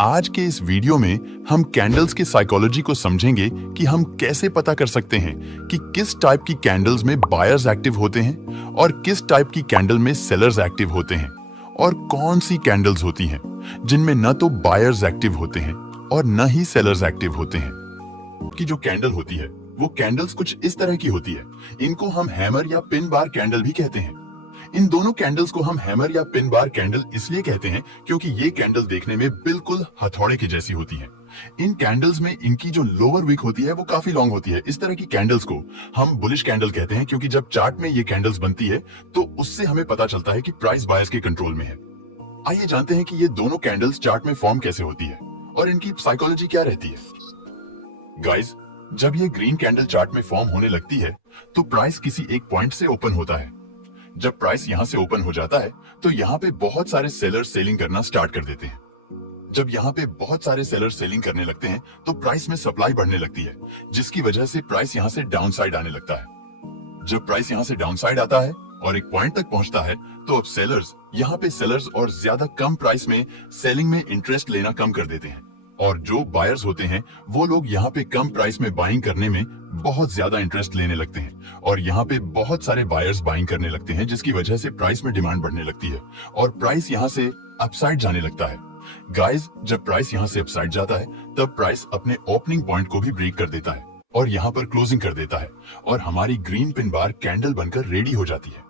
आज के इस वीडियो में हम कैंडल्स की साइकोलॉजी को समझेंगे कि हम कैसे पता कर सकते हैं कि किस टाइप की कैंडल्स में बायर्स एक्टिव होते हैं और किस टाइप की कैंडल में सेलर्स एक्टिव होते हैं, और कौन सी कैंडल्स होती हैं जिनमें न तो बायर्स एक्टिव होते हैं और न ही सेलर्स एक्टिव होते हैं। कि जो कैंडल होती है वो कैंडल्स कुछ इस तरह की होती है। इनको हम हैमर या पिन बार कैंडल भी कहते हैं। इन दोनों कैंडल्स को हम हैमर या पिन बार कैंडल इसलिए कहते हैं क्योंकि ये कैंडल देखने में बिल्कुल हथौड़े की जैसी होती हैं। इन कैंडल्स में इनकी जो लोअर विक होती है वो काफी लॉन्ग होती है। इस तरह की कैंडल्स को हम बुलिश कैंडल कहते हैं क्योंकि जब चार्ट में ये कैंडल्स बनती है तो उससे हमें पता चलता है कि प्राइस बायर्स के कंट्रोल में है। आइए जानते हैं कि ये दोनों कैंडल्स चार्ट में फॉर्म कैसे होती है और इनकी साइकोलॉजी क्या रहती है। गाइस, जब ये ग्रीन कैंडल चार्ट में फॉर्म होने लगती है तो प्राइस किसी एक पॉइंट से ओपन होता है। जब प्राइस यहां से ओपन हो जाता है तो यहां पे बहुत सारे सेलर्स सेलिंग करना स्टार्ट कर देते हैं। जब यहां पे बहुत सारे सेलर्स सेलिंग करने लगते हैं तो प्राइस में सप्लाई बढ़ने लगती है, जिसकी वजह से प्राइस यहां से डाउन साइड आने लगता है। जब प्राइस यहां से डाउन साइड आता है और एक पॉइंट तक पहुंचता है तो अब सेलर्स यहां पे सेलर्स और ज्यादा कम प्राइस में सेलिंग में इंटरेस्ट लेना कम कर देते हैं, और जो बायर्स होते हैं वो लोग यहाँ पे कम प्राइस में बाइंग करने में बहुत ज्यादा इंटरेस्ट लेने लगते हैं, और यहाँ पे बहुत सारे बायर्स बाइंग करने लगते हैं, जिसकी वजह से प्राइस में डिमांड बढ़ने लगती है और प्राइस यहाँ से अपसाइड जाने लगता है। गाइस, जब प्राइस यहाँ से अपसाइड जाता है तब प्राइस अपने ओपनिंग पॉइंट को भी ब्रेक कर देता है और यहाँ पर क्लोजिंग कर देता है और हमारी ग्रीन पिन बार कैंडल बनकर रेडी हो जाती है।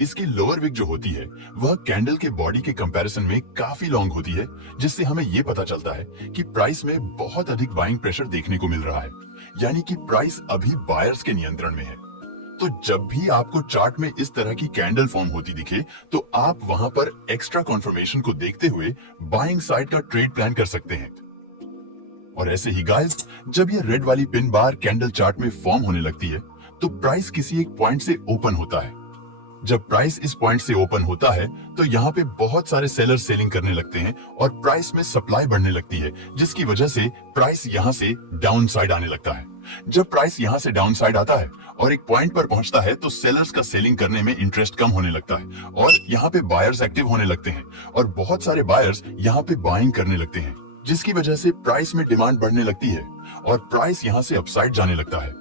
इसकी लोअर विक जो होती है वह कैंडल के बॉडी के कंपैरिजन में काफी लॉन्ग होती है, जिससे हमें यह पता चलता है कि प्राइस में बहुत अधिक बाइंग प्रेशर देखने को मिल रहा है, यानी कि प्राइस अभी बायर्स के नियंत्रण में है। तो जब भी आपको चार्ट में इस तरह की कैंडल फॉर्म होती दिखे तो आप वहां पर एक्स्ट्रा कॉन्फर्मेशन को देखते हुए बाइंग साइड का ट्रेड प्लान कर सकते हैं। और ऐसे ही गाइस, जब ये रेड वाली पिन बार कैंडल चार्ट में फॉर्म होने लगती है तो प्राइस किसी एक पॉइंट से ओपन होता है। जब प्राइस इस पॉइंट से ओपन होता है तो यहाँ पे बहुत सारे सेलर सेलिंग करने लगते हैं और प्राइस में सप्लाई बढ़ने लगती है, जिसकी वजह से प्राइस यहाँ से डाउन साइड आने लगता है। जब प्राइस यहाँ से डाउन साइड आता है और एक पॉइंट पर पहुंचता है तो सेलर्स का सेलिंग करने में इंटरेस्ट कम होने लगता है और यहाँ पे बायर्स एक्टिव होने लगते हैं और बहुत सारे बायर्स यहाँ पे बाइंग करने लगते हैं, जिसकी वजह से प्राइस में डिमांड बढ़ने लगती है और प्राइस यहाँ से अपसाइड जाने लगता है।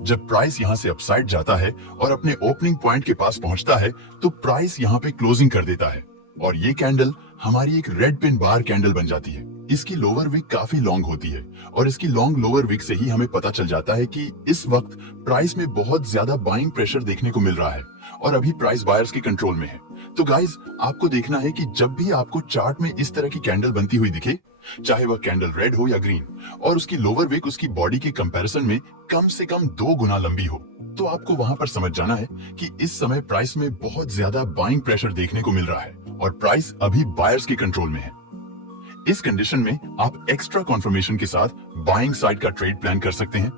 जब प्राइस यहां से अपसाइड जाता है और अपने ओपनिंग पॉइंट के पास पहुंचता है तो प्राइस यहां पे क्लोजिंग कर देता है और ये कैंडल हमारी एक रेड पिन बार कैंडल बन जाती है। इसकी लोअर विक काफी लॉन्ग होती है और इसकी लॉन्ग लोअर विक से ही हमें पता चल जाता है कि इस वक्त प्राइस में बहुत ज्यादा बाइंग प्रेशर देखने को मिल रहा है और अभी प्राइस बायर्स के कंट्रोल में है। तो गाइस, आपको देखना है कि जब भी आपको चार्ट में इस तरह की कैंडल बनती हुई दिखे, चाहे वह कैंडल रेड हो या ग्रीन, और उसकी लोअर विक उसकी बॉडी के कंपैरिजन में कम से कम 2 गुना लंबी हो, तो आपको वहां पर समझ जाना है कि इस समय प्राइस में बहुत ज्यादा बाइंग प्रेशर देखने को मिल रहा है और प्राइस अभी बायर्स के कंट्रोल में है। इस कंडीशन में आप एक्स्ट्रा कॉन्फर्मेशन के साथ बाइंग साइड का ट्रेड प्लान कर सकते हैं।